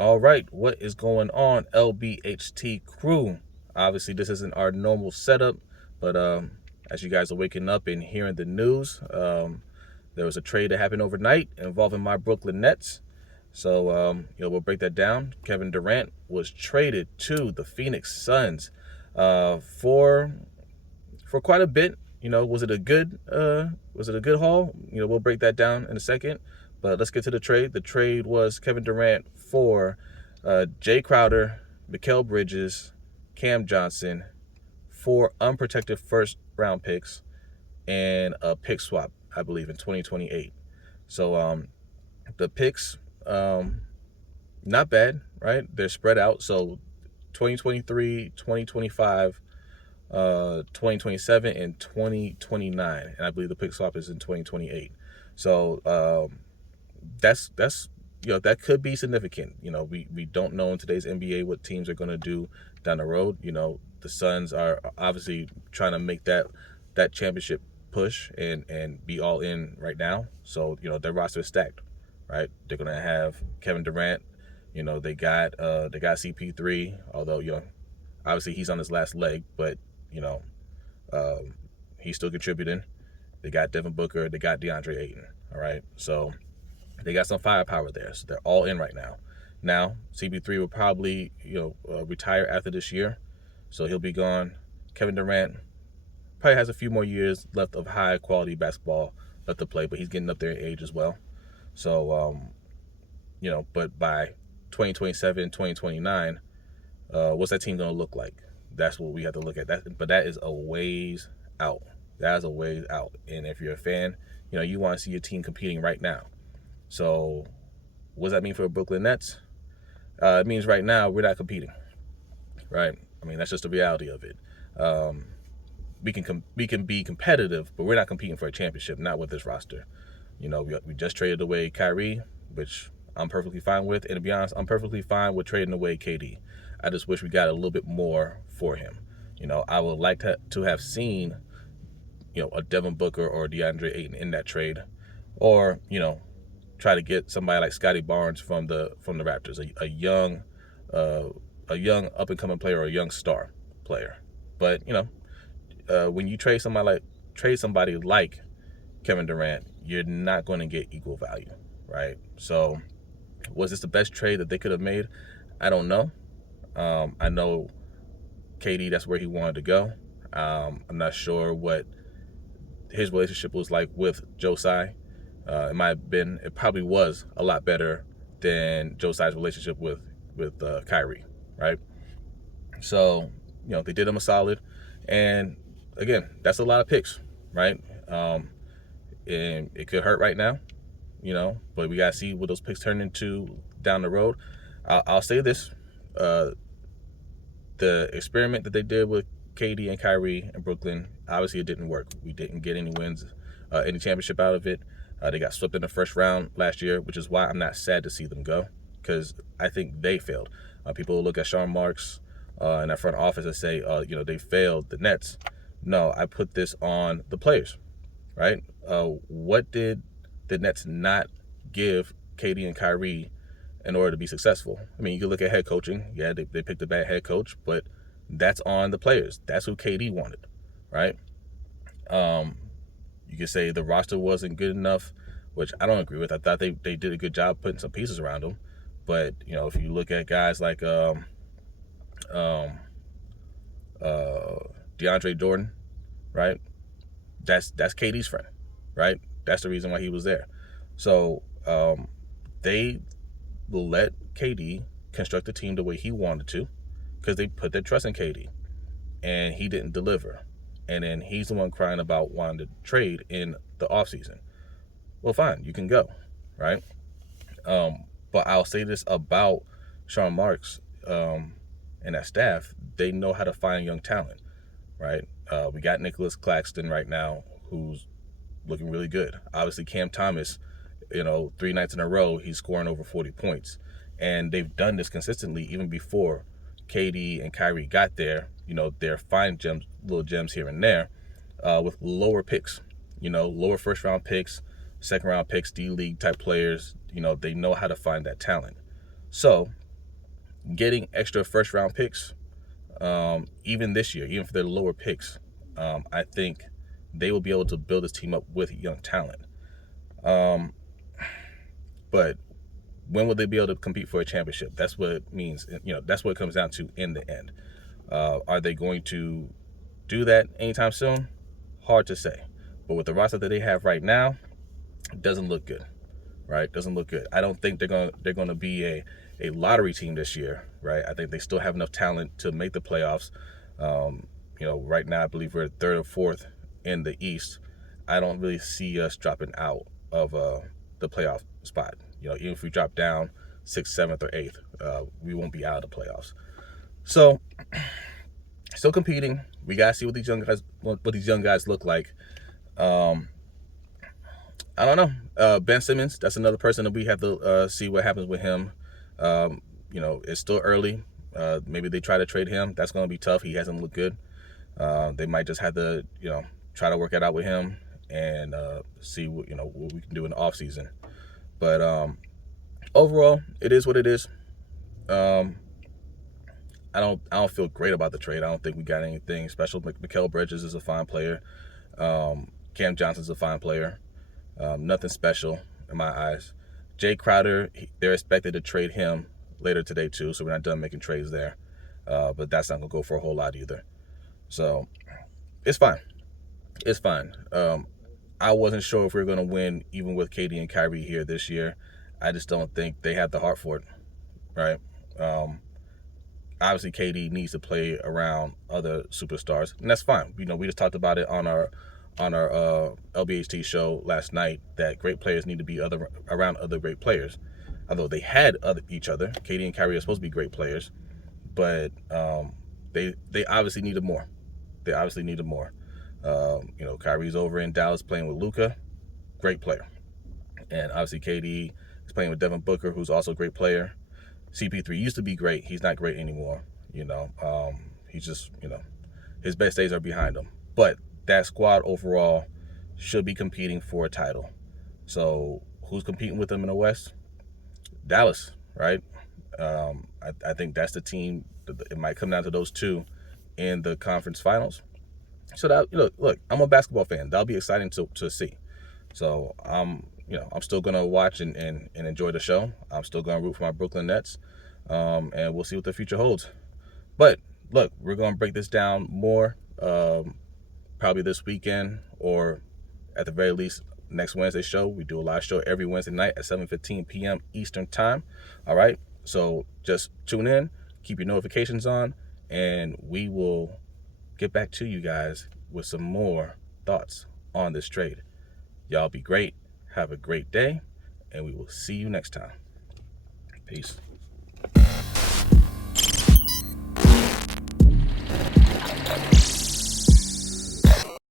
All right, what is going on, LBHT crew? Obviously, this isn't our normal setup, but as you guys are waking up and hearing the news, there was a trade that happened overnight involving my Brooklyn Nets. So, we'll break that down. Kevin Durant was traded to the Phoenix Suns for quite a bit. Was it a good haul? We'll break that down in a second. But let's get to the trade. The trade was Kevin Durant for Jae Crowder, Mikal Bridges, Cam Johnson, 4 unprotected first round picks, and a pick swap, I believe, in 2028. So the picks, not bad, right? They're spread out. So 2023, 2025, 2027, and 2029. And I believe the pick swap is in 2028. So that's that could be significant. We don't know in today's NBA what teams are going to do down the road. The Suns are obviously trying to make that championship push and be all in right now. So their roster is stacked, right? They're going to have Kevin Durant. They got CP3, although obviously he's on his last leg, but he's still contributing. They got Devin Booker. They got DeAndre Ayton. All right, so they got some firepower there. So they're all in right now. Now CP3 will probably retire after this year, so he'll be gone. Kevin Durant probably has a few more years left of high quality basketball left to play, but he's getting up there in age as well. So but by 2027, 2029, what's that team going to look like? That's what we have to look at. But that is a ways out. That is a ways out. And if you're a fan, you want to see your team competing right now. So what does that mean for the Brooklyn Nets? It means right now we're not competing, right? I mean, that's just the reality of it. We can be competitive, but we're not competing for a championship, not with this roster. We just traded away Kyrie, which I'm perfectly fine with. And to be honest, I'm perfectly fine with trading away KD. I just wish we got a little bit more for him. I would like to have seen, a Devin Booker or DeAndre Ayton in that trade, or try to get somebody like Scotty Barnes from the Raptors, a young up and coming player or a young star player. But when you trade somebody like Kevin Durant, you're not going to get equal value, right? So was this the best trade that they could have made? I don't know. I know KD, that's where he wanted to go. I'm not sure what his relationship was like with Josiah. It probably was a lot better than Josiah's relationship with Kyrie, right? So, they did him a solid. And again, that's a lot of picks, right? And it could hurt right now, but we got to see what those picks turn into down the road. I'll say this. The experiment that they did with KD and Kyrie in Brooklyn, obviously it didn't work. We didn't get any wins, any championship out of it. They got swept in the first round last year, which is why I'm not sad to see them go, because I think they failed. People will look at Sean Marks in that front office and say, they failed the Nets. No, I put this on the players, right? What did the Nets not give KD and Kyrie in order to be successful? I mean, you can look at head coaching. Yeah, they picked a bad head coach, but that's on the players. That's who KD wanted, right? You could say the roster wasn't good enough, which I don't agree with. I thought they did a good job putting some pieces around them. But, if you look at guys like DeAndre Jordan, right? That's KD's friend, right? That's the reason why he was there. So they let KD construct the team the way he wanted to, because they put their trust in KD, and he didn't deliver. And then he's the one crying about wanting to trade in the offseason. Well, fine, you can go, right? But I'll say this about Sean Marks and that staff. They know how to find young talent, right? We got Nicholas Claxton right now, who's looking really good. Obviously, Cam Thomas, 3 nights in a row, he's scoring over 40 points. And they've done this consistently even before KD and Kyrie got there. They're fine gems, little gems here and there, with lower picks, lower first round picks, second round picks, D-League type players. They know how to find that talent. So getting extra first round picks, even this year, even for their lower picks, I think they will be able to build this team up with young talent. But when will they be able to compete for a championship? That's what it means. That's what it comes down to in the end. Are they going to do that anytime soon? Hard to say. But with the roster that they have right now, it doesn't look good. Right? Doesn't look good. I don't think they're gonna be a lottery team this year. Right? I think they still have enough talent to make the playoffs. Right now I believe we're third or fourth in the East. I don't really see us dropping out of the playoff spot. Even if we drop down 6th, 7th, or 8th, we won't be out of the playoffs. So, still competing. We gotta see what these young guys look like. I don't know. Ben Simmons, that's another person that we have to see what happens with him. It's still early. Maybe they try to trade him. That's going to be tough. He hasn't looked good. They might just have to, try to work it out with him and see what we can do in the offseason. But overall, it is what it is. I don't feel great about the trade. I don't think we got anything special. Mikal Bridges is a fine player. Cam Johnson's a fine player. Nothing special in my eyes. Jae Crowder, they're expected to trade him later today too, so we're not done making trades there. But that's not going to go for a whole lot either. So it's fine. It's fine. I wasn't sure if we were going to win even with KD and Kyrie here this year. I just don't think they have the heart for it, right? Obviously, KD needs to play around other superstars, and that's fine. We just talked about it on our LBHT show last night that great players need to be around other great players. Although they had each other, KD and Kyrie are supposed to be great players, but they obviously needed more. They obviously needed more. Kyrie's over in Dallas playing with Luka, great player, and obviously KD is playing with Devin Booker, who's also a great player. CP3 used to be great. He's not great anymore. He's just his best days are behind him. But that squad overall should be competing for a title. So who's competing with them in the West? Dallas, right? I think that's the team. It might come down to those two in the conference finals. So that look, I'm a basketball fan. That'll be exciting to see. So I'm still gonna watch and enjoy the show. I'm still gonna root for my Brooklyn Nets, and we'll see what the future holds. But look, we're gonna break this down more, probably this weekend or at the very least next Wednesday show. We do a live show every Wednesday night at 7:15 p.m. Eastern time. All right, so just tune in, keep your notifications on, and we will get back to you guys with some more thoughts on this trade. Y'all be great. Have a great day, and we will see you next time. Peace.